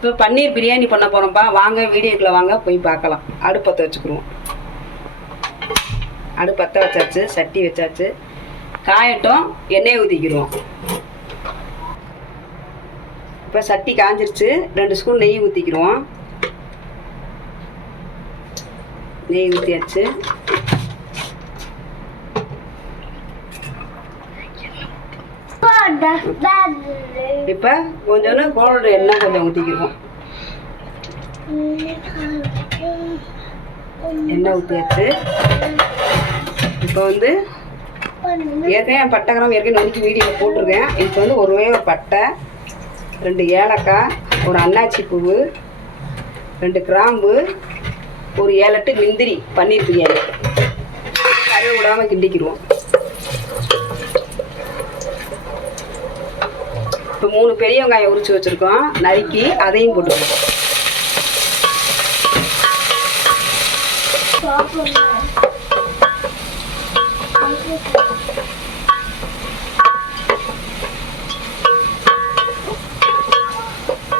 இப்போ பன்னீர் பிரியாணி பண்ண போகிறோம்ப்பா. வாங்க வீடியோக்குள்ளே வாங்க போய் பார்க்கலாம். அடுப்பத்தை வச்சுக்கிடுவோம். அடுப்பத்தை வச்சாச்சு, சட்டி வச்சாச்சு. காயட்டும், எண்ணெய் ஊற்றிக்கிடுவோம். இப்போ சட்டி காஞ்சிருச்சு. 2 ஸ்பூன் நெய் ஊற்றிக்கிடுவோம். நெய் ஊற்றியாச்சு. இப்போ கொஞ்சம் கோல்டு எண்ணெய் கொஞ்சம் ஊற்றிக்கிடுவோம். எண்ணெய் ஊற்றியாச்சு. இப்போ ஏற்கனவே பட்டை கிராம்பு ஏற்கனவே நொறுக்கி வீடியோவில் போட்டிருக்கேன். இப்போ ஒரே ஒரு பட்டை, 2 ஏலக்காய், ஒரு அன்னாச்சி பூவு, 2 கிராம்பு, ஒரு 7-8 முந்திரி. பன்னீர் பிரியாணி கருவை விடாமல் கிண்டிக்கிடுவோம். இப்போ 3 பெரிய வெங்காயம் உரிச்சு வச்சுருக்கோம், நறுக்கி அதையும் போட்டுருவோம்.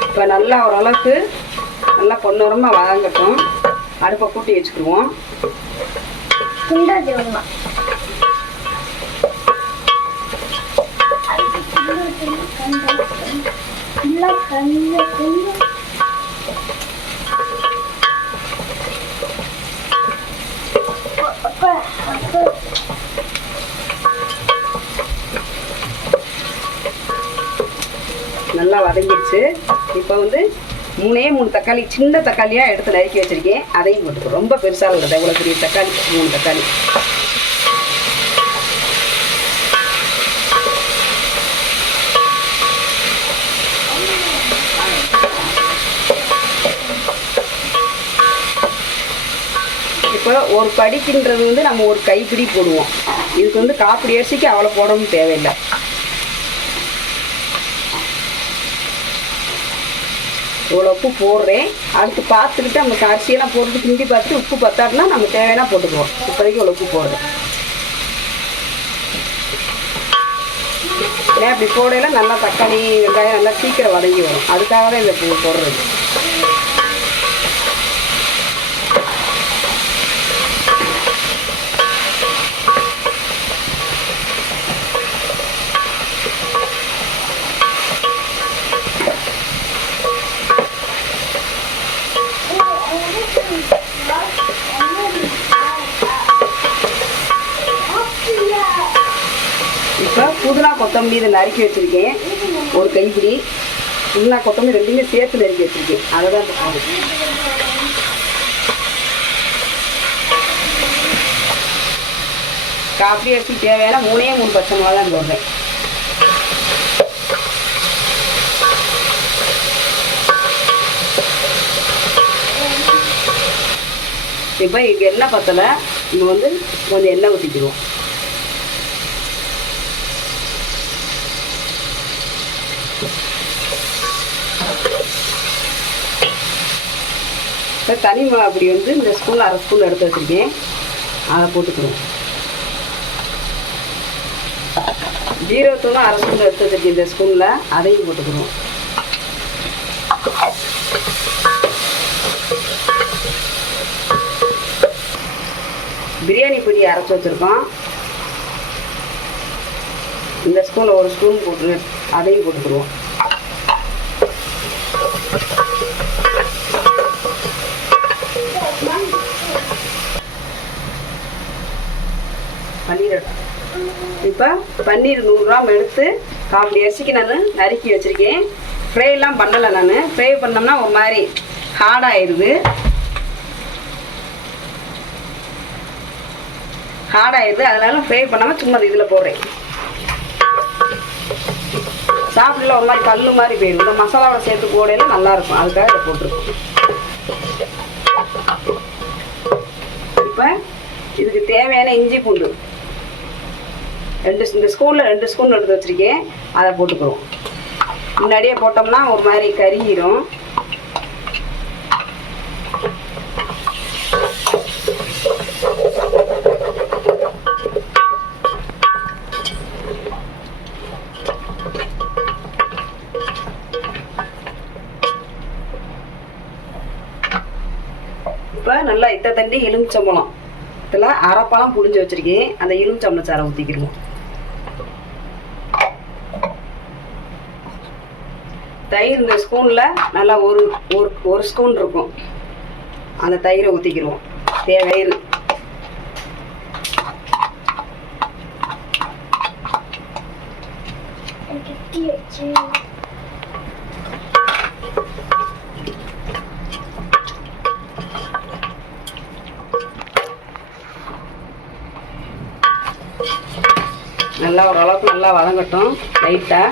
இப்போ நல்லா ஓரளவுக்கு நல்லா பொன்னிறமாக வதங்கட்டும். அடுப்பை கூட்டி வச்சுக்கிடுவோம். நல்லா வதங்கிடுச்சு. இப்போ 3 தக்காளி, சின்ன தக்காளியாக எடுத்து நறுக்கி வச்சுருக்கேன். அதையும் போட்டுக்கோ. ரொம்ப பெருசாக உள்ளது, எவ்வளோ பெரிய தக்காளி, 3 தக்காளி. இப்போ ஒரு படிக்கின்றது நம்ம ஒரு கைப்பிடி போடுவோம். இதுக்கு காப்பிடி அரிசிக்கு அவ்வளோ போடவும் தேவையில்லை. இவ்வளோ உப்பு போடுறேன். அடுத்து பார்த்துக்கிட்டு நம்ம அரிசியெல்லாம் போட்டுட்டு கிண்டி பார்த்துட்டு உப்பு பத்தாட்டுனா நம்ம தேவையான போட்டுக்குவோம். இப்போதைக்கு இவ்வளோ உப்பு போடுறேன். ஏன்னா அப்படி போடையில நல்லா தக்காளி வெங்காயம் நல்லா சீக்கிரம் வதங்கி வரும். அதுக்காக தான் இதை போடுறது. இப்போ புதினா கொத்தமல்லி இதை நறுக்கி வச்சுருக்கேன். ஒரு கைப்பிடி புதினா கொத்தமல்லி 2மே சேர்த்து நறுக்கி வச்சுருக்கேன். அதை தான் இப்போ போடுறேன். காப்பி அரிசி தேவையான 3 பச்சை மிளகா தான் போடுறேன். இப்போ இதுக்கு எண்ணெய் பத்தலை. நம்ம கொஞ்சம் எண்ணெய் ஊற்றிக்கிடுவோம். இப்போ தனி மிளகாப்பொடி இந்த ஸ்பூனில் 1/2 ஸ்பூன் எடுத்து வச்சுருக்கேன். அதை போட்டுக்கிறோம். ஜீரகத்தூளும் 1/2 ஸ்பூன் எடுத்து வச்சுருக்கேன் இந்த ஸ்பூனில். அதையும் போட்டுக்கிறோம். பிரியாணி பொடி அரைச்சி வச்சுருக்கோம். இந்த ஸ்பூனில் 1 ஸ்பூன் போட்டு அதையும் போட்டுக்கிடுவோம். பன்னீர் இப்போ பன்னீர் 100 கிராம் எடுத்து காப்பி அரிசிக்கு நான் நறுக்கி வச்சுருக்கேன். ஃப்ரைலாம் பண்ணலை. நான் ஃப்ரை பண்ணோம்னா ஒரு மாதிரி ஹார்டாகிடுது. அதனால ஃப்ரை பண்ணாமல் சும்மா இதில் போடுறேன். சாப்பிடல ஒரு மாதிரி கல் மாதிரி போயிடும். இந்த மசாலாவோட சேர்த்து போடையில நல்லாயிருக்கும். அதுக்காக இதை போட்டிருக்கோம். இப்போ இதுக்கு தேவையான இஞ்சி பூண்டு இந்த ஸ்பூனில் 2 ஸ்பூன் எடுத்து வச்சுருக்கேன். அதை போட்டுக்கிறோம். முன்னாடியே போட்டோம்னா ஒரு மாதிரி கருகிடும். இப்போ நல்லா இத்த தண்ணி எலுமிச்சம்பழம் இதில் அரைப்பழம் புழிஞ்சு வச்சுருக்கேன். அந்த எலுமிச்சம்பழம் சாரை ஊற்றிக்கிடுவோம். தயிர் இந்த ஸ்பூனில் நல்லா ஒரு ஸ்பூன் இருக்கும். அந்த தயிரை ஊற்றிக்கிடுவோம். தயிர் நல்லா ஓரளவுக்கு நல்லா வதங்கட்டும். லைட்டாக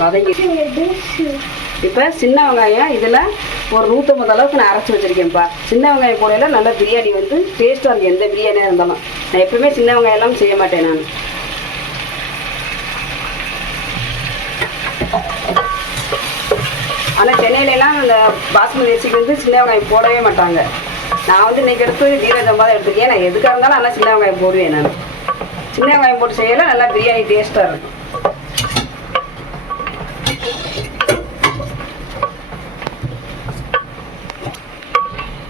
வதங்கிட்டு இப்போ சின்ன வெங்காயம் இதில் ஒரு 150 அளவுக்கு நான் அரைச்சி வச்சுருக்கேன்ப்பா. சின்ன வெங்காயம் போடையில் நல்லா பிரியாணி வந்து டேஸ்ட்டாக இருக்குது. எந்த பிரியாணியாக இருந்தாலும் நான் எப்பவுமே சின்ன வெங்காயம் எல்லாம் செய்ய மாட்டேன். நான் ஆனால் சென்னையிலலாம் அந்த பாஸ்மதி அரிசிக்கு வந்து சின்ன வெங்காயம் போடவே மாட்டாங்க. நான் வந்து இன்றைக்கி எடுத்து ஜீரக சம்பா எடுத்துருக்கேன். நான் எதுக்காக இருந்தாலும் ஆனால் சின்ன வெங்காயம் போடுவேன். நான் சின்ன வெங்காயம் போட்டு செய்யலை நல்லா பிரியாணி டேஸ்ட்டாக இருக்கும்.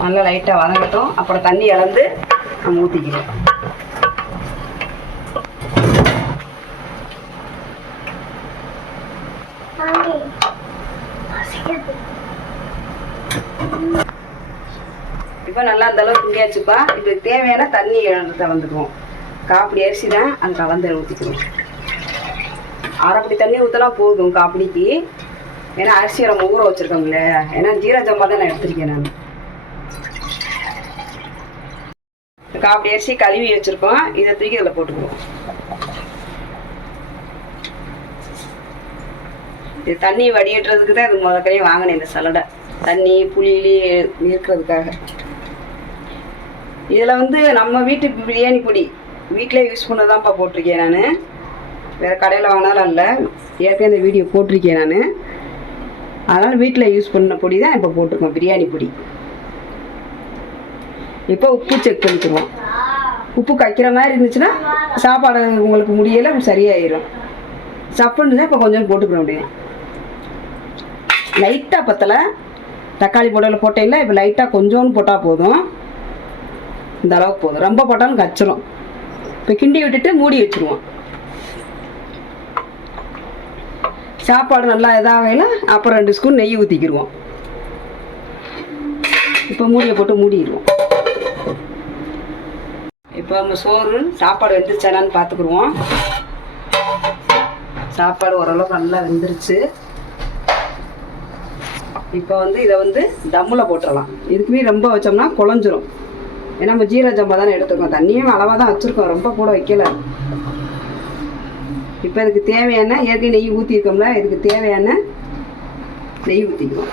நல்லா லைட்டாக வதங்கட்டும். அப்புறம் தண்ணி இழந்து நம்ம ஊற்றிக்கிறோம். இப்போ நல்லா அந்த அளவுக்கு கிண்டியாச்சுப்பா. இப்போ தேவையான தண்ணி கலந்துக்குவோம். காப்பிடி அரிசி தான் அந்த கலந்து ஊற்றிக்குவோம். அரைப்படி தண்ணி ஊற்றினா போதும் காப்பிடிக்கு. ஏன்னா அரிசியை நம்ம ஊற வச்சுருக்கோம்ல. ஏன்னா ஜீரக சம்பா தான் நான் எடுத்திருக்கேன். நான் காப்பிடி அரிசி கழுவி வச்சுருக்கோம். இதை தூக்கி இதில் போட்டுக்குவோம். இது தண்ணி வடிகட்டுறதுக்கு தான் இது முதக்கரையே வாங்கினேன். இந்த சலடை தண்ணி புளியிலே இருக்கிறதுக்காக. இதில் வந்து நம்ம வீட்டு பிரியாணி பொடி வீட்டிலே யூஸ் பண்ணதான்ப்பா போட்டிருக்கேன். நான் வேறு கடையில் வாங்கினாலும் இல்லை. ஏற்கனவே இந்த வீடியோ போட்டிருக்கேன் நான். அதனால் வீட்டில் யூஸ் பண்ண பொடி தான் இப்போ போட்டிருக்கோம், பிரியாணி பொடி. இப்போ உப்பு செக் பண்ணிக்குவோம். உப்பு கக்கிற மாதிரி இருந்துச்சுன்னா சாப்பாடு உங்களுக்கு முடியலை சரியாயிடும். சப்புன்னு தான் இப்போ கொஞ்சம் போட்டுக்கிற முடியும். லைட்டாக பத்தலை. தக்காளி போடல போட்டேன்ல. இப்போ லைட்டாக கொஞ்சோன்னு போட்டால் போதும். இந்த அளவுக்கு போதும். ரொம்ப போட்டாலும் கச்சிரும். இப்போ கிண்டி விட்டுட்டு மூடி வச்சுருவோம். சாப்பாடு நல்லா இதாகல அப்புறம் 2 ஸ்பூன் நெய் ஊற்றிக்கிடுவோம். இப்போ மூடியை போட்டு மூடிடுவோம். இப்போ நம்ம சோறு சாப்பாடு வெந்துருச்சானான்னு பார்த்துக்குருவோம். சாப்பாடு ஓரளவுக்கு நல்லா வெந்துருச்சு. இப்போ வந்து இதை வந்து தம்மில் போட்டுடலாம். இதுக்குமே ரொம்ப வச்சோம்னா குழஞ்சிரும். ஏன்னா நம்ம ஜீரக சம்பா தானே எடுத்துருக்கோம். தண்ணியும் அளவாக தான் வச்சுருக்கோம். ரொம்ப கூட வைக்கல. இப்போ இதுக்கு தேவையான ஏற்கனவே நெய் ஊற்றிருக்கோம்ல. இதுக்கு தேவையான நெய் ஊற்றிக்குவோம்.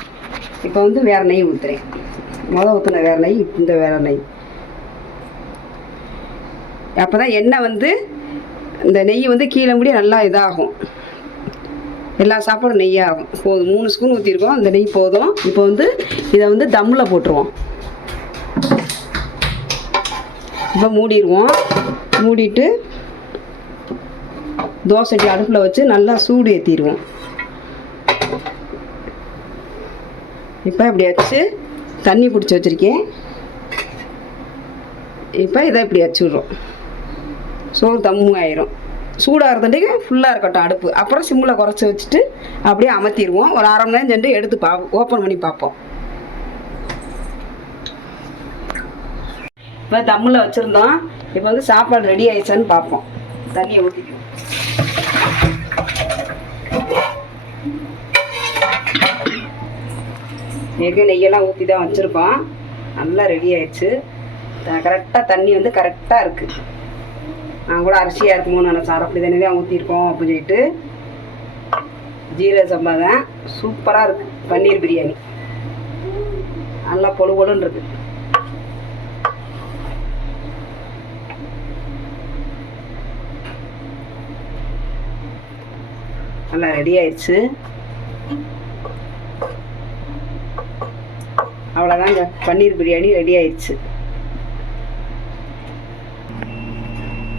இப்போ வந்து வேறு நெய் ஊற்றுறேன். ஊற்றின வேறு நெய், இந்த வேறு நெய். அப்போ தான் எண்ணெய் வந்து இந்த நெய் வந்து கீழே முடிய நல்லா இதாகும். எல்லா சாப்பாடும் நெய்யாகும். போதும். 3 ஸ்பூன் ஊற்றிருக்கோம். இந்த நெய் போதும். இப்போ வந்து இதை வந்து தம்மில் போட்டுருவோம். இப்போ மூடிடுவோம். மூடிட்டு தோசைட்டி அடுப்பில் வச்சு நல்லா சூடு ஏற்றிடுவோம். இப்போ இப்படி வச்சு தண்ணி பிடிச்சி வச்சுருக்கேன். இப்போ இதை இப்படி வச்சுடுறோம். சோறு தம்மு ஆயிரும். சூடாகிறதுக்கு ஃபுல்லாக இருக்கட்டும் அடுப்பு. அப்புறம் சிம்மில் குறைச்சி வச்சுட்டு அப்படியே அமர்த்திடுவோம். ஒரு 1/2 மணி நேரம் சென்று எடுத்து ஓப்பன் பண்ணி பார்ப்போம். இப்போ தம்மில் வச்சுருந்தோம். இப்போ வந்து சாப்பாடு ரெடி ஆயிடுச்சான்னு பார்ப்போம். தண்ணியை ஊற்றிக்குவோம். நெய்யெல்லாம் ஊற்றி தான் வச்சுருக்கோம். நல்லா ரெடி ஆயிடுச்சு. கரெக்டாக தண்ணி வந்து கரெக்டாக இருக்குது. நான் கூட அரிசியாக இருக்குமோன்னு நினச்சேன். அப்படி தண்ணி தான் ஊற்றிருக்கோம் அப்படின்னு சொல்லிட்டு. ஜீரக சம்பா தான் சூப்பராக இருக்குது. பன்னீர் பிரியாணி நல்லா பொழு பொழுன்னு இருக்குது. நல்லா ரெடி ஆயிடுச்சு. அவ்வளோதாங்க, பன்னீர் பிரியாணி ரெடி ஆயிடுச்சு.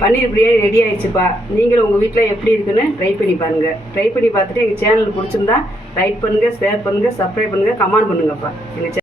பன்னீர் பிரியாணி ரெடி ஆயிடுச்சுப்பா. நீங்களும் உங்கள் வீட்டில் எப்படி இருக்குன்னு ட்ரை பண்ணி பாருங்கள். ட்ரை பண்ணி பார்த்துட்டு எங்கள் சேனல் பிடிச்சிருந்தா லைக் பண்ணுங்கள், ஷேர் பண்ணுங்கள், சப்ஸ்கிரைப் பண்ணுங்கள், கமெண்ட் பண்ணுங்கப்பா. எங்கள்